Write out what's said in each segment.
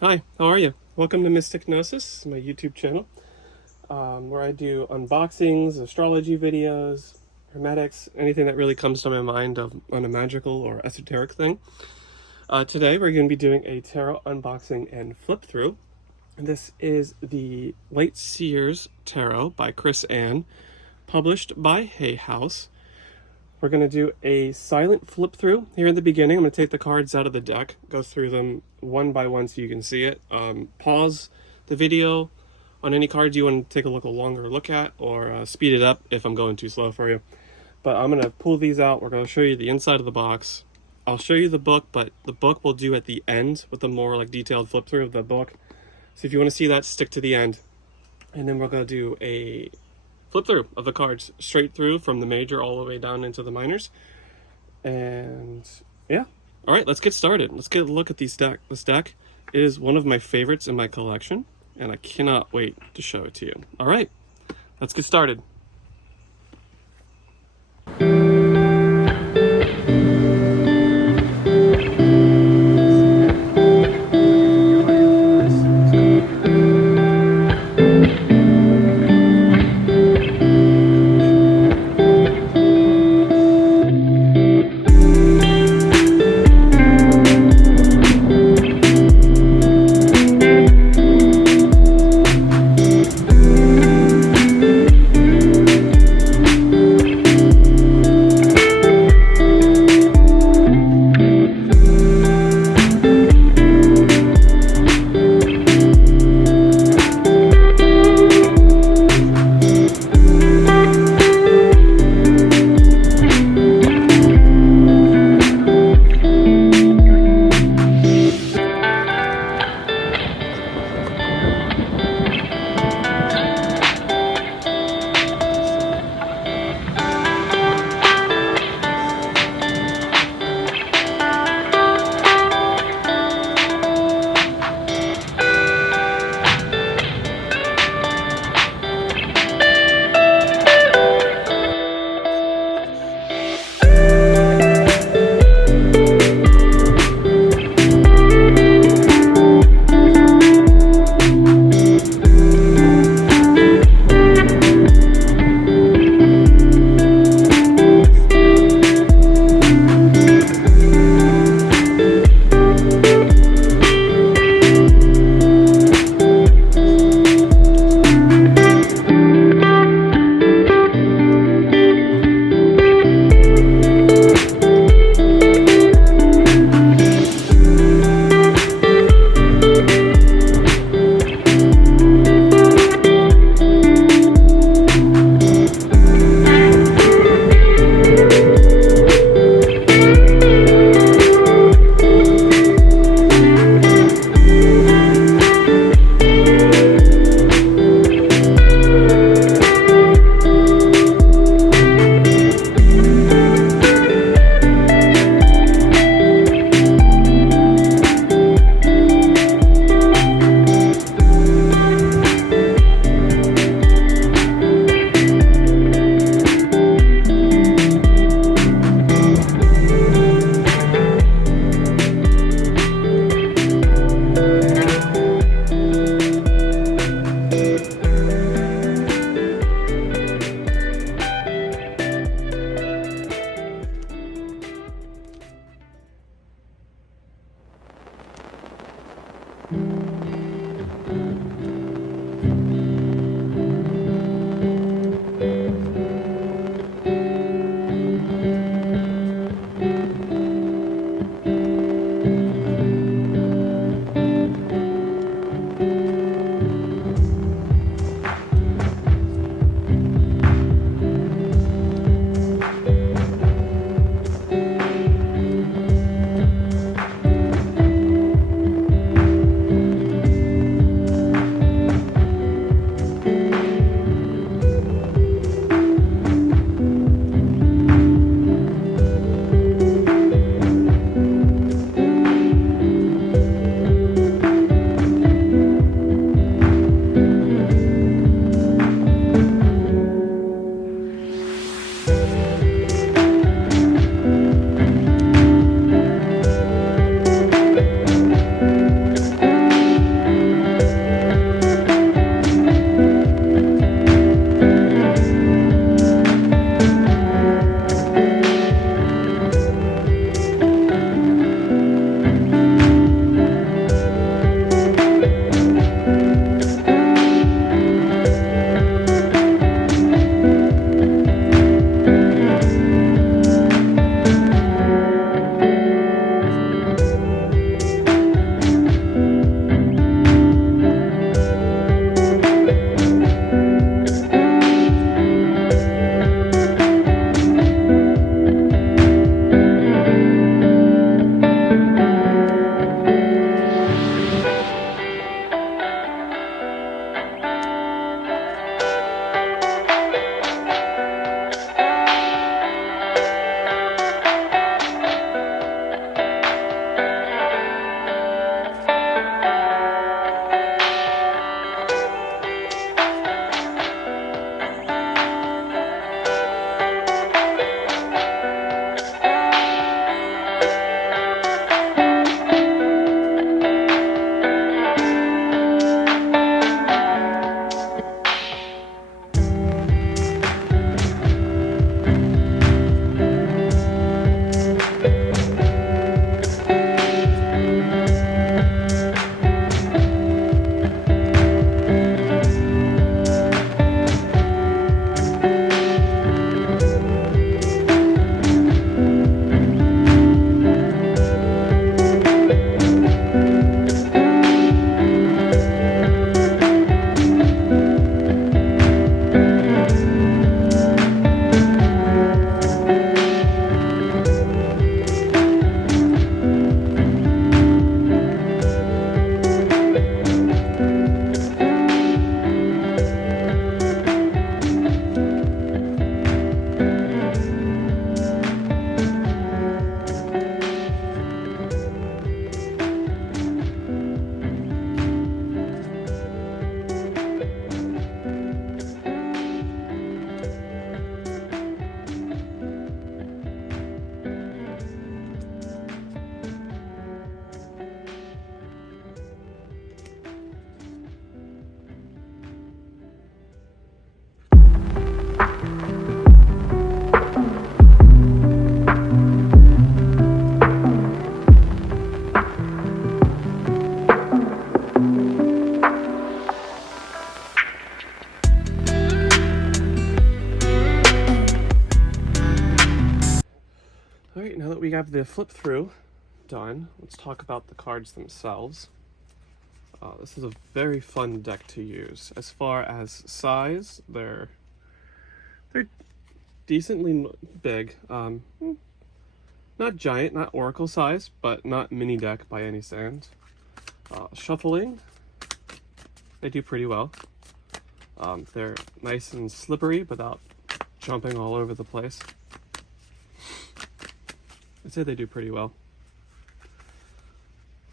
Hi, how are you? Welcome to Mystic Gnosis, my YouTube channel, where I do unboxings, astrology videos, hermetics, anything that really comes to my mind on a magical or esoteric thing. Today we're going to be doing a tarot unboxing and flip through. This is the Light Seers Tarot by Chris Ann, published by Hay House. We're going to do a silent flip through here in the beginning. I'm going to take the cards out of the deck, go through them one by one so you can see it. Pause the video on any cards you want to take a longer look at, or speed it up if I'm going too slow for you. But I'm going to pull these out. We're going to show you the inside of the box. I'll show you the book, but the book we'll do at the end with a more detailed flip through of the book. So if you want to see that, stick to the end. And then we're going to do a flip through of the cards straight through from the major all the way down into the minors. And yeah, all right, let's get started. Let's get a look at this deck. This deck is one of my favorites in my collection, and I cannot wait to show it to you. All right, let's get started. have the flip through done, let's talk about the cards themselves. This is a very fun deck to use. As far as size, they're decently big. Not giant, not oracle size, but not mini deck by any sense. Shuffling, they do pretty well. They're nice and slippery without jumping all over the place. I'd say they do pretty well.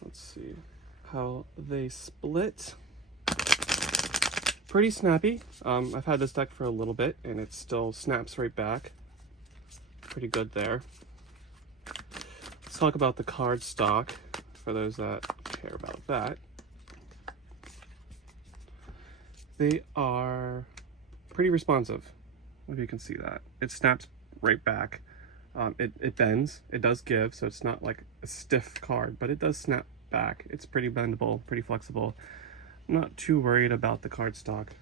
Let's see how they split. Pretty snappy. I've had this deck for a little bit and it still snaps right back. Pretty good there. Let's talk about the card stock for those that care about that. They are pretty responsive, if you can see that. It snaps right back. It bends, it does give, so it's not like a stiff card, but it does snap back. It's pretty bendable, pretty flexible. I'm not too worried about the card stock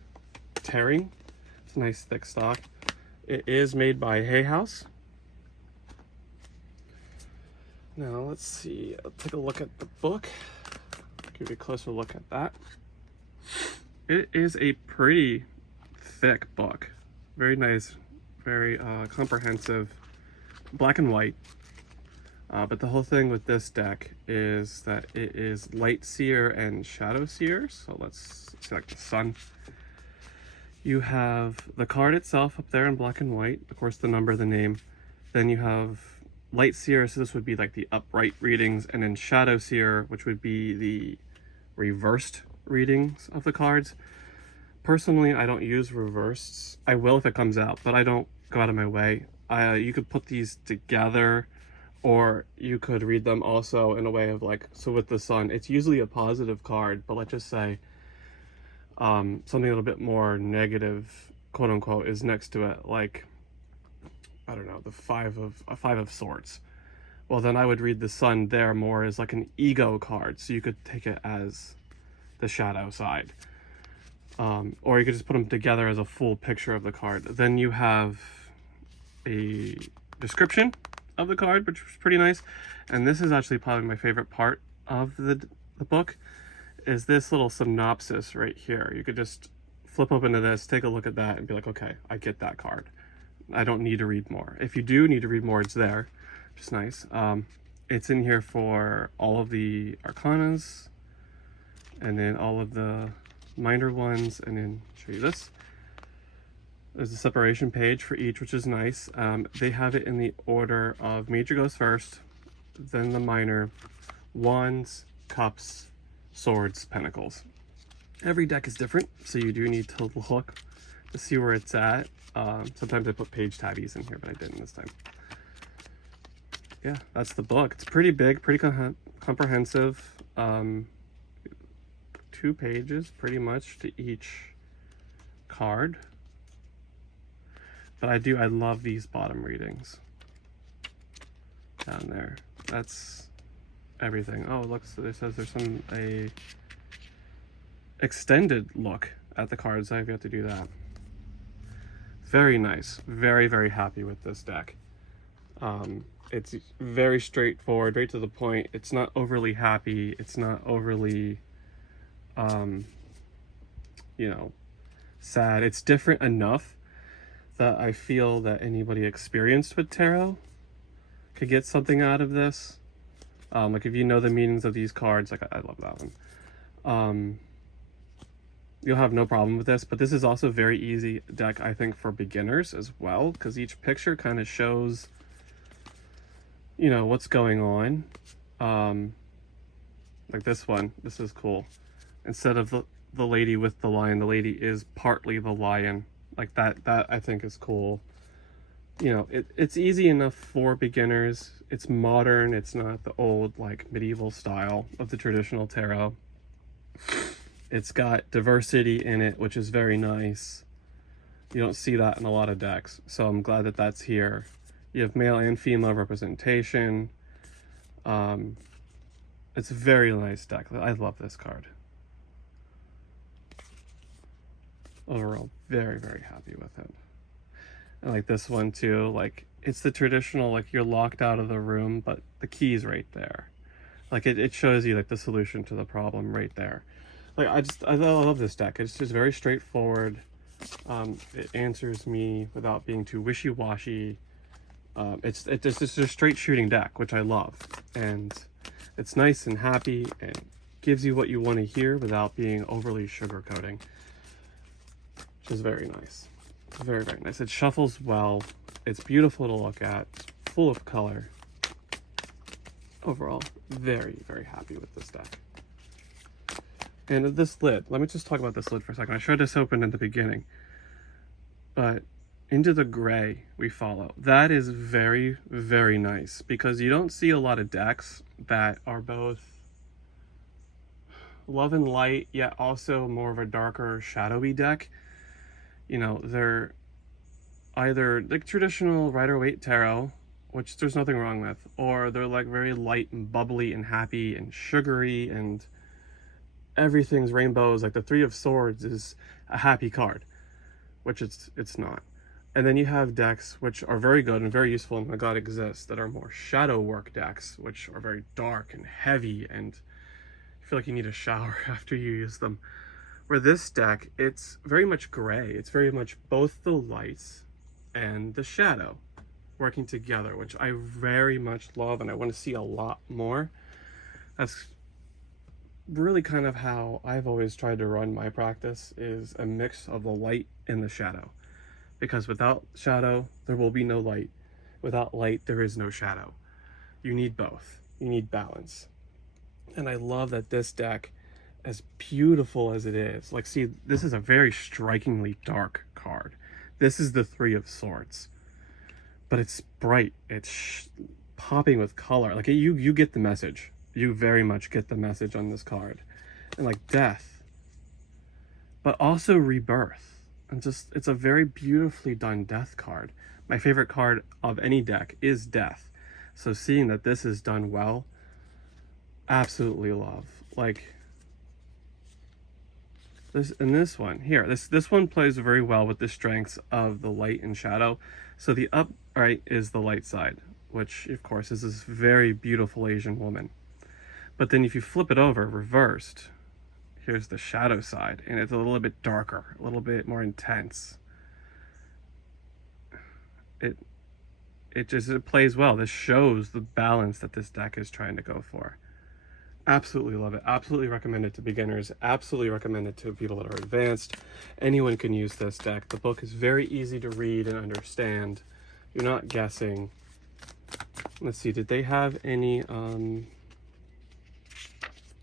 tearing. It's a nice thick stock. It is made by Hay House. Now let's see, I'll take a look at the book. Give you a closer look at that. It is a pretty thick book. Very nice, very comprehensive, black and white. But the whole thing with this deck is that it is Light Seer and Shadow Seer. So let's select the sun. You have the card itself up there in black and white. Of course, the number, the name. Then you have Light Seer, so this would be like the upright readings. And then Shadow Seer, which would be the reversed readings of the cards. Personally, I don't use reversed. I will if it comes out, but I don't go out of my way. You could put these together, or you could read them also in a way of like, so with the sun, it's usually a positive card, but let's just say something a little bit more negative, quote unquote, is next to it, like, I don't know, the five of swords. Well, then I would read the sun there more as like an ego card, so you could take it as the shadow side. Or you could just put them together as a full picture of the card. Then you have a description of the card, which is pretty nice. And this is actually probably my favorite part of the book, is this little synopsis right here. You could just flip open to this, take a look at that, and be like, okay, I get that card. I don't need to read more. If you do need to read more, it's there, which is nice. It's in here for all of the arcanas, and then all of the minor ones, and then show you this. There's a separation page for each, which is nice. They have it in the order of major goes first, then the minor, wands, cups, swords, pentacles. Every deck is different, so you do need to look to see where it's at. Sometimes I put page tabbies in here, but I didn't this time. Yeah, that's the book. It's pretty big, pretty comprehensive. 2 pages pretty much to each card. But I love these bottom readings down there. That's everything. Oh, look, so it says there's a extended look at the cards. I've got to do that. Very nice. Very, very happy with this deck. It's very straightforward, right to the point. It's not overly happy. It's not overly, you know, sad. It's different enough that I feel that anybody experienced with tarot could get something out of this. Like if you know the meanings of these cards, like I love that one. You'll have no problem with this, but this is also a very easy deck, I think, for beginners as well, because each picture kind of shows, you know, what's going on. Like this one, this is cool. Instead of the lady with the lion, the lady is partly the lion. Like that I think is cool. You know, it's easy enough for beginners. It's modern. It's not the old, like, medieval style of the traditional tarot. It's got diversity in it, which is very nice. You don't see that in a lot of decks, so I'm glad that that's here. You have male and female representation. It's a very nice deck. I love this card. Overall, very, very happy with it. And like this one too, like it's the traditional, like you're locked out of the room, but the key's right there. Like it shows you like the solution to the problem right there. Like I love this deck. It's just very straightforward. It answers me without being too wishy-washy. It's just a straight shooting deck, which I love. And it's nice and happy and gives you what you want to hear without being overly sugarcoating, which is very nice. Very, very nice. It shuffles well. It's beautiful to look at. It's full of color. Overall, very, very happy with this deck. And this lid, let me just talk about this lid for a second. I showed this open in the beginning, but into the gray we follow. That is very, very nice because you don't see a lot of decks that are both love and light, yet also more of a darker, shadowy deck. You know, they're either like traditional Rider-Waite tarot, which there's nothing wrong with, or they're like very light and bubbly and happy and sugary and everything's rainbows. Like the Three of Swords is a happy card, which it's not. And then you have decks which are very good and very useful and God exists that are more shadow work decks, which are very dark and heavy and you feel like you need a shower after you use them. Where this deck, it's very much gray. It's very much both the lights and the shadow working together, which I very much love and I want to see a lot more. That's really kind of how I've always tried to run my practice, is a mix of the light and the shadow. Because without shadow, there will be no light. Without light, there is no shadow. You need both. You need balance. And I love that this deck, as beautiful as it is, like see, this is a very strikingly dark card. This is the Three of Swords. But it's bright. It's popping with color. Like you get the message. You very much get the message on this card. And like death, but also rebirth. And just, it's a very beautifully done death card. My favorite card of any deck is death. So seeing that this is done well, absolutely love. Like this, and this one here, this one plays very well with the strengths of the light and shadow. So the upright is the light side, which of course is this very beautiful Asian woman. But then if you flip it over, reversed, here's the shadow side, and it's a little bit darker, a little bit more intense. It plays well. This shows the balance that this deck is trying to go for. Absolutely love it. Absolutely recommend it to beginners. Absolutely recommend it to people that are advanced. Anyone can use this deck. The book is very easy to read and understand. You're not guessing. Let's see, did they have any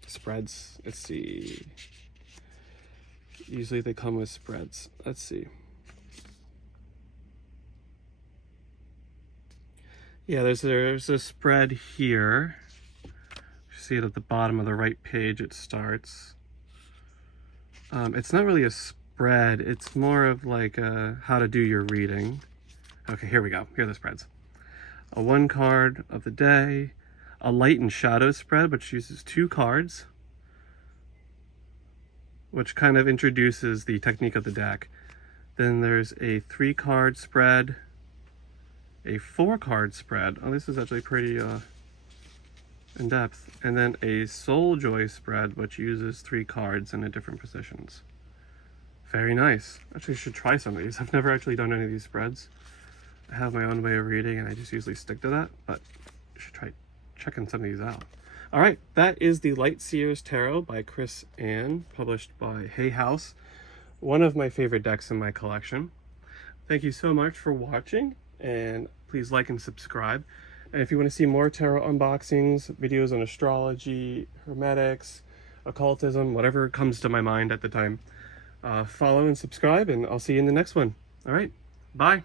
spreads? Let's see. Usually they come with spreads. Let's see. Yeah, there's a spread here. You see it at the bottom of the right page. It starts. It's not really a spread. It's more of like how to do your reading. Okay, here we go. Here are the spreads. A 1 card of the day. A light and shadow spread, which uses 2 cards, which kind of introduces the technique of the deck. Then there's a 3-card spread, a 4-card spread. Oh, this is actually pretty in depth. And then a Soul Joy spread, which uses 3 cards in different positions. Very nice. Actually, I should try some of these. I've never actually done any of these spreads. I have my own way of reading, and I just usually stick to that, but I should try checking some of these out. All right, that is the Light Seers Tarot by Chris Ann, published by Hay House. One of my favorite decks in my collection. Thank you so much for watching, and please like and subscribe. And if you want to see more tarot unboxings, videos on astrology, hermetics, occultism, whatever comes to my mind at the time, follow and subscribe, and I'll see you in the next one. All right, bye.